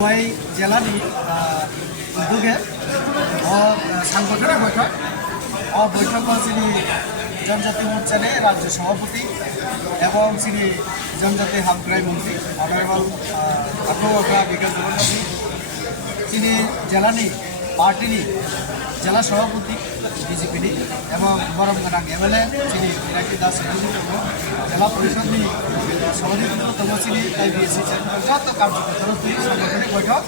খোয়াই জেলানি উদ্যোগে সাংগঠনিক বৈঠক বৈঠক যিনি জনজাতি মোর্চানে রাজ্য সভাপতি এবং যিনি জনজাতি হামক্রাই মন্ত্রী অনারেবল আঠারোগা বিকাশ জগন্নাথী যিনি জেলানি পার্টিনি জেলা সভাপতি বিজেপিনি এবং গরম गोनां एमएलए যিনি পিনাকি দাস জেলা পরিষদনি সভাপতি তব যিনি আইবিএসি যত কার্যকর্তারা তুই সাংগঠনিক বৈঠক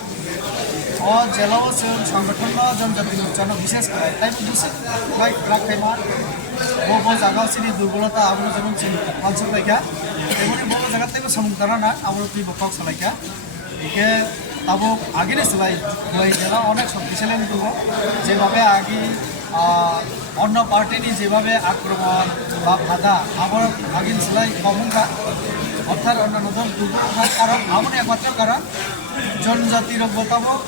জেলাও সংগঠন জনজাতি মোর্চানো বিশেষ করে তাই বুঝছে লাইক রাখাইমা বড় জায়গা চিনি দুর্বলতা আমরা যেমন চিনি পাঁচশো লাইকা এমনি বড় জায়গা থেকে সমুদ্র না আমরা তুই বকক সালাইকা একে তাবো আগে সেলাই খোয়াই জেলা অনেক শক্তিশালী দূর যেভাবে আগে অন্য পার্টিনি যেভাবে আক্রমণ বা বাধা আবার আগে সেলাই কমকা অর্থাৎ অন্যান্য দল দুর্বলতার কারণ এমন একমাত্র কারণ জনজাতির মোতাবক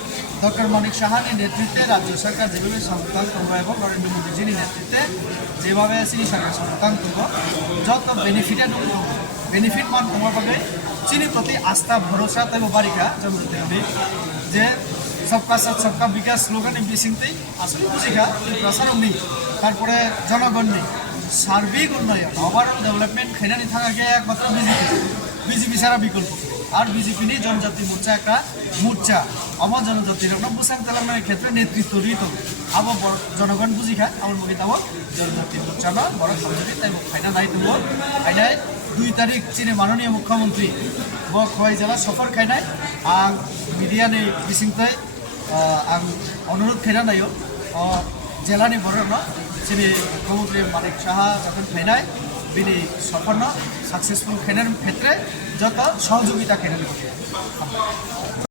ডক্টর মানিক সাহানির নেতৃত্বে রাজ্য সরকার যেভাবে সংস্থান করব এবং নরেন্দ্র মোদীজির নেতৃত্বে যেভাবে চিনি সরকার সংস্থান করব যত বেনিফিট মান তোমারভাবে চিনি প্রতি আস্থা ভরসা তাই বারিকা জনজাতি যে সবকা সাথ সবকা বিকাশ স্লোগানে বিশিংতেই আসলে বুঝিকা প্রসারণ নেই তারপরে জনগণ নেই সার্বিক উন্নয়ন ওভারঅল ডেভেলপমেন্ট খেনানি থাকাকে একমাত্র বিজেপি ছাড়া বিকল্প আর বিজেপি নিয়ে জনজাতি মোর্চা একটা মোর্চা আমার জনজাতির বুসাং তেলেঙ্গানার ক্ষেত্রে নেতৃত্ব দিত আবার জনগণ বুঝি খায় আমার মুখে তাবো জনজাতি মোর্চা না বড় খাওয়ারি তাই ফাইনা নাই দেব ফাইনায় 2 তারিখ চীনে মাননীয় মুখ্যমন্ত্রী খোয়াই জেলা সফর খাইনায় आं मिडियानि बिसिंथाय आं अनुरोध खालामनाय जिल्लानि बर'नो जोंनि मुख्यमंत्री मानिक साहा যখন फायनाय बिनि सफरनो सक्सेसफुल खालामनायनि क्षेत्रे যত সহযোগিতা खालामनो